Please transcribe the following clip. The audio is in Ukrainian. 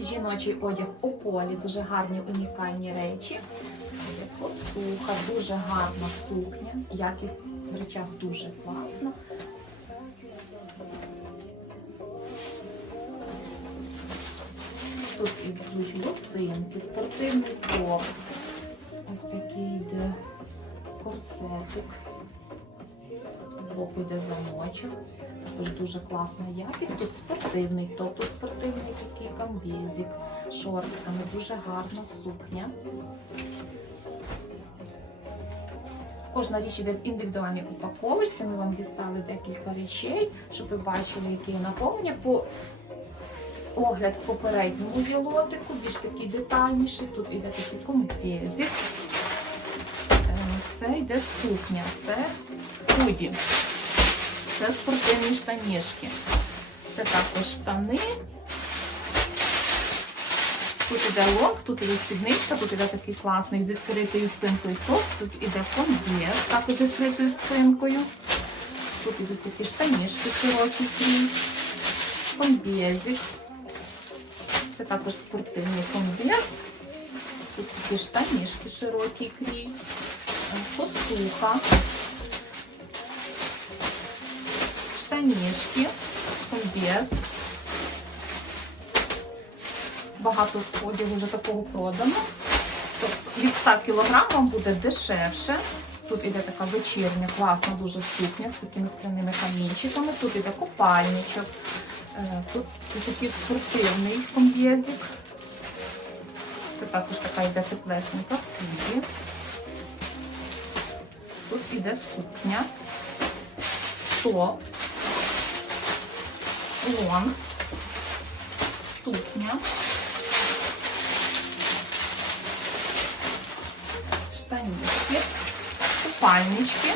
Жіночий одяг у полі, дуже гарні унікальні речі. Посуха, дуже гарна сукня. Якість в речах дуже класна. Тут ідуть лосинки, спортивний топ. Ось такий йде корсетик. Збоку йде замочок. Також дуже класна якість. Тут спортивний топ, тут спортивний такий комбезик, шортиками, дуже гарна сукня. Кожна річ йде в індивідуальній упаковочці. Ми вам дістали декілька речей, щоб ви бачили, які наповнення. По огляд в попередньому вілотику, більш такий детальніший. Тут іде такий комбезик. Е, Це йде сукня, це худі. Це спортивні штанішки. Це також штани. Тут іде лок, тут іде спідничка, тут іде такий класний з відкритою спинкою топ, тут іде комбез, також з відкритою спинкою. Тут ідуть такі штанішки широкі крій, комбезик. Це також спортивний комбез. Тут такі штанішки широкий крій, посуха. Штанішки, комбез. Багато одягу вже такого продано. Тобто від 100 кг вам буде дешевше. Тут іде така вечірня, класна дуже сукня з такими скляними камінчиками. Тут іде купальничок. Е, Тут такий спортивний комбезик. Це також така йде теплесенька в хлібі. Тут іде сукня, топ, лонг, сукня, штанішки, купальнички.